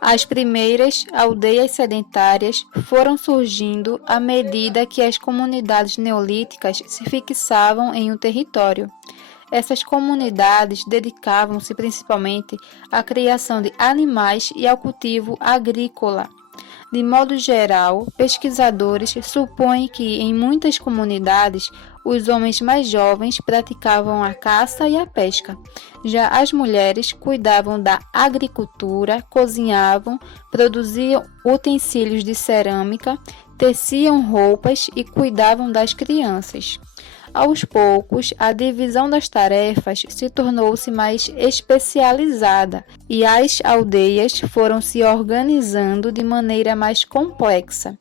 As primeiras aldeias sedentárias foram surgindo à medida que as comunidades neolíticas se fixavam em um território. Essas comunidades dedicavam-se principalmente à criação de animais e ao cultivo agrícola. De modo geral, pesquisadores supõem que em muitas comunidades os homens mais jovens praticavam a caça e a pesca. Já as mulheres cuidavam da agricultura, cozinhavam, produziam utensílios de cerâmica, teciam roupas e cuidavam das crianças. Aos poucos, a divisão das tarefas se tornou-se mais especializada e as aldeias foram se organizando de maneira mais complexa.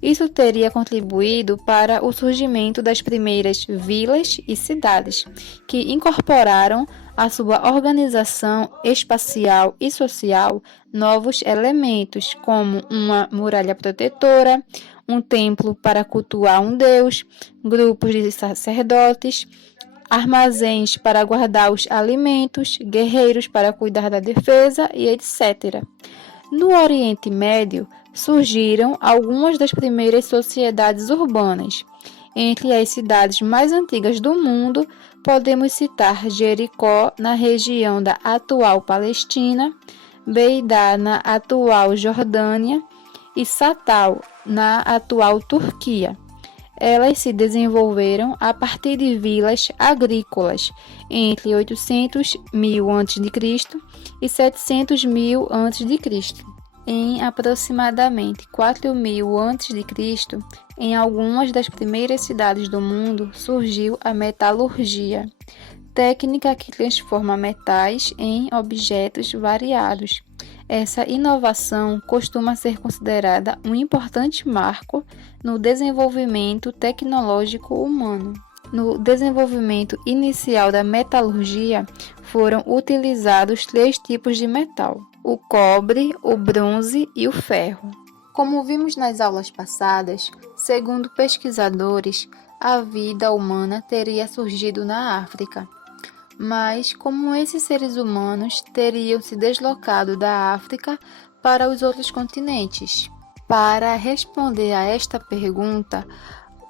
Isso teria contribuído para o surgimento das primeiras vilas e cidades, que incorporaram à sua organização espacial e social novos elementos, como uma muralha protetora, um templo para cultuar um deus, grupos de sacerdotes, armazéns para guardar os alimentos, guerreiros para cuidar da defesa e etc. No Oriente Médio, surgiram algumas das primeiras sociedades urbanas. Entre as cidades mais antigas do mundo, podemos citar Jericó, na região da atual Palestina, Beidá, na atual Jordânia, e Satal, na atual Turquia. Elas se desenvolveram a partir de vilas agrícolas entre 800.000 a.C. e 700.000 a.C. Em aproximadamente 4.000 a.C., em algumas das primeiras cidades do mundo, surgiu a metalurgia, técnica que transforma metais em objetos variados. Essa inovação costuma ser considerada um importante marco no desenvolvimento tecnológico humano. No desenvolvimento inicial da metalurgia, foram utilizados 3 tipos de metal: o cobre, o bronze e o ferro. Como vimos nas aulas passadas, segundo pesquisadores, a vida humana teria surgido na África. Mas como esses seres humanos teriam se deslocado da África para os outros continentes? Para responder a esta pergunta,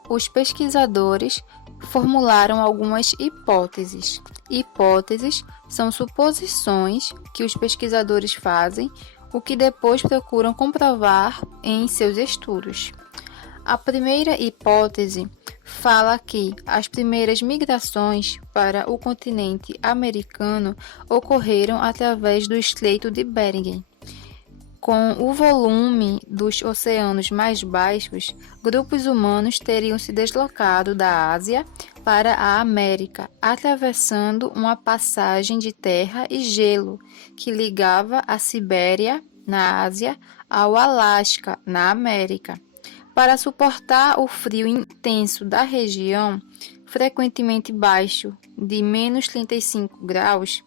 os pesquisadores formularam algumas hipóteses. Hipóteses são suposições que os pesquisadores fazem, o que depois procuram comprovar em seus estudos. A primeira hipótese fala que as primeiras migrações para o continente americano ocorreram através do Estreito de Bering. Com o volume dos oceanos mais baixos, grupos humanos teriam se deslocado da Ásia para a América, atravessando uma passagem de terra e gelo que ligava a Sibéria, na Ásia, ao Alasca, na América. Para suportar o frio intenso da região, frequentemente baixo de menos 35 graus,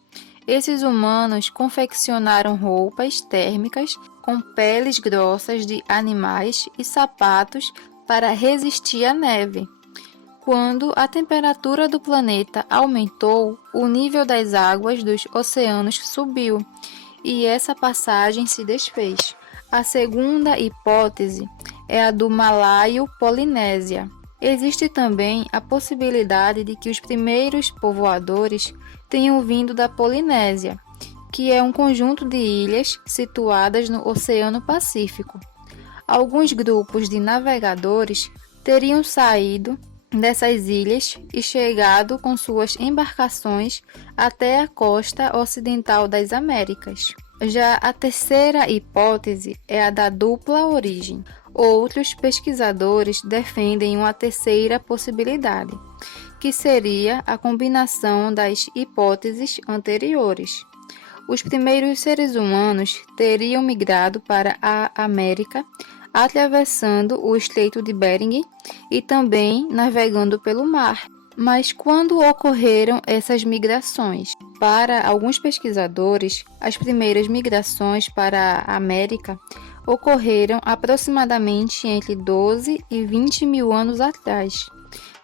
esses humanos confeccionaram roupas térmicas com peles grossas de animais e sapatos para resistir à neve. Quando a temperatura do planeta aumentou, o nível das águas dos oceanos subiu e essa passagem se desfez. A segunda hipótese é a do Malaio-Polinésia. Existe também a possibilidade de que os primeiros povoadores tenham vindo da Polinésia, que é um conjunto de ilhas situadas no Oceano Pacífico. Alguns grupos de navegadores teriam saído dessas ilhas e chegado com suas embarcações até a costa ocidental das Américas. Já a terceira hipótese é a da dupla origem. Outros pesquisadores defendem uma terceira possibilidade, que seria a combinação das hipóteses anteriores. Os primeiros seres humanos teriam migrado para a América, atravessando o Estreito de Bering e também navegando pelo mar. Mas quando ocorreram essas migrações? Para alguns pesquisadores, as primeiras migrações para a América ocorreram aproximadamente entre 12 e 20 mil anos atrás.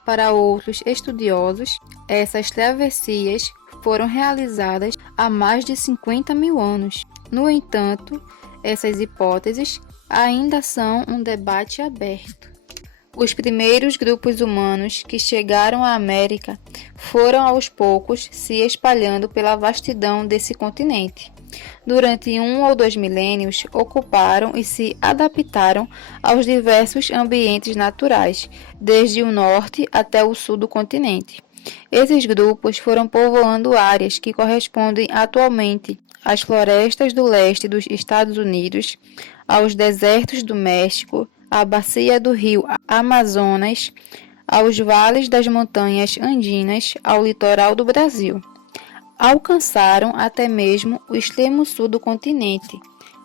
Para outros estudiosos, essas travessias foram realizadas há mais de 50 mil anos. No entanto, Essas hipóteses ainda são um debate aberto. Os primeiros grupos humanos que chegaram à América foram aos poucos se espalhando pela vastidão desse continente. Durante 1 ou 2 milênios, ocuparam e se adaptaram aos diversos ambientes naturais, desde o norte até o sul do continente. Esses grupos foram povoando áreas que correspondem atualmente às florestas do leste dos Estados Unidos, aos desertos do México, à bacia do rio Amazonas, aos vales das montanhas andinas, ao litoral do Brasil. Alcançaram até mesmo o extremo sul do continente,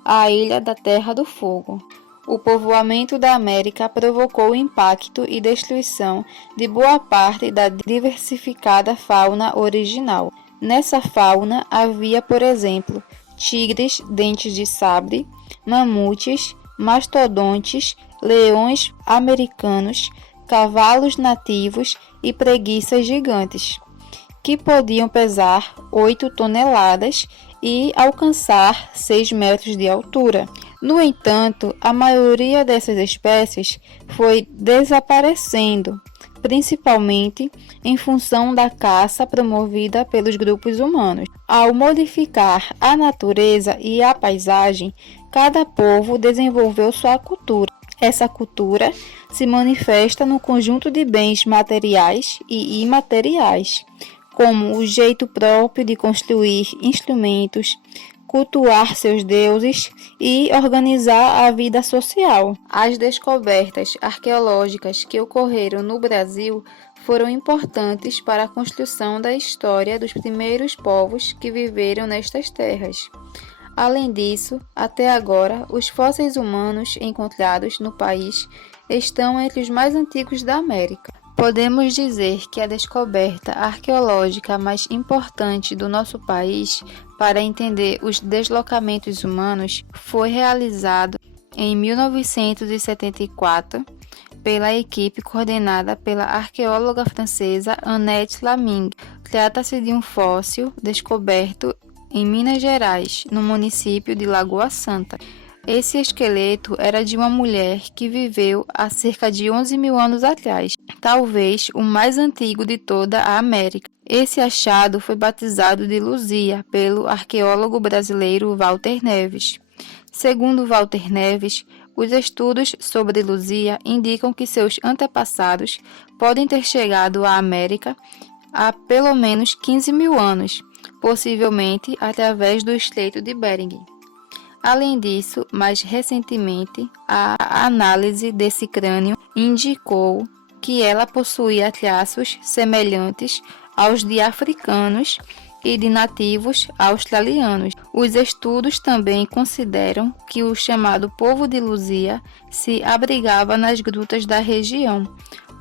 a ilha da Terra do Fogo. O povoamento da América provocou o impacto e destruição de boa parte da diversificada fauna original. Nessa fauna havia, por exemplo, tigres, dentes de sabre, mamutes, mastodontes, leões americanos, cavalos nativos e preguiças gigantes, que podiam pesar 8 toneladas e alcançar 6 metros de altura. No entanto, a maioria dessas espécies foi desaparecendo, principalmente em função da caça promovida pelos grupos humanos. Ao modificar a natureza e a paisagem, cada povo desenvolveu sua cultura. Essa cultura se manifesta no conjunto de bens materiais e imateriais, como o jeito próprio de construir instrumentos, cultuar seus deuses e organizar a vida social. As descobertas arqueológicas que ocorreram no Brasil foram importantes para a construção da história dos primeiros povos que viveram nestas terras. Além disso, até agora, os fósseis humanos encontrados no país estão entre os mais antigos da América. Podemos dizer que a descoberta arqueológica mais importante do nosso país para entender os deslocamentos humanos foi realizado em 1974 pela equipe coordenada pela arqueóloga francesa Annette Flaming. Trata-se de um fóssil descoberto em Minas Gerais, no município de Lagoa Santa. Esse esqueleto era de uma mulher que viveu há cerca de 11 mil anos atrás, talvez o mais antigo de toda a América. Esse achado foi batizado de Luzia pelo arqueólogo brasileiro Walter Neves. Segundo Walter Neves, os estudos sobre Luzia indicam que seus antepassados podem ter chegado à América há pelo menos 15 mil anos, possivelmente através do Estreito de Bering. Além disso, mais recentemente, a análise desse crânio indicou que ela possuía traços semelhantes aos de africanos e de nativos australianos. Os estudos também consideram que o chamado povo de Luzia se abrigava nas grutas da região,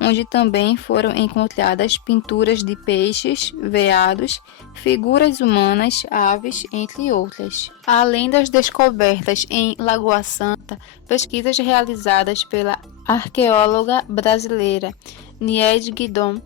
onde também foram encontradas pinturas de peixes, veados, figuras humanas, aves, entre outras. Além das descobertas em Lagoa Santa, pesquisas realizadas pela arqueóloga brasileira Niede Guidon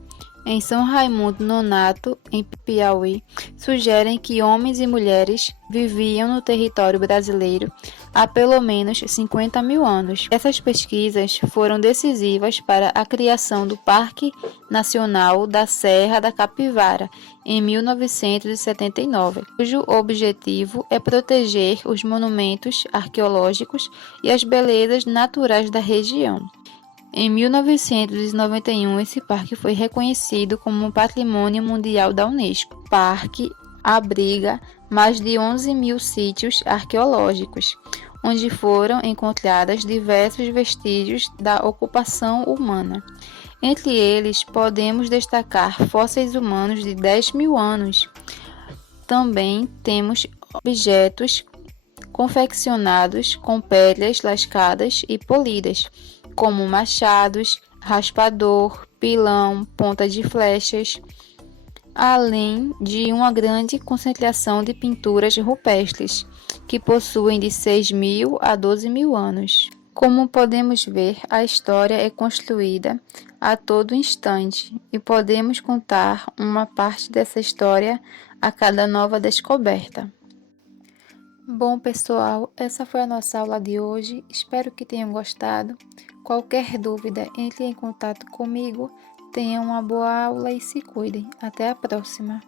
em São Raimundo Nonato, em Piauí, sugerem que homens e mulheres viviam no território brasileiro há pelo menos 50 mil anos. Essas pesquisas foram decisivas para a criação do Parque Nacional da Serra da Capivara, em 1979, cujo objetivo é proteger os monumentos arqueológicos e as belezas naturais da região. Em 1991, esse parque foi reconhecido como Patrimônio Mundial da Unesco. O parque abriga mais de 11 mil sítios arqueológicos, onde foram encontrados diversos vestígios da ocupação humana. Entre eles, podemos destacar fósseis humanos de 10 mil anos. Também temos objetos confeccionados com pedras lascadas e polidas, como machados, raspador, pilão, ponta de flechas, além de uma grande concentração de pinturas rupestres, que possuem de 6 mil a 12 mil anos. Como podemos ver, a história é construída a todo instante e podemos contar uma parte dessa história a cada nova descoberta. Bom, pessoal, essa foi a nossa aula de hoje. Espero que tenham gostado. Qualquer dúvida, entre em contato comigo. Tenham uma boa aula e se cuidem. Até a próxima!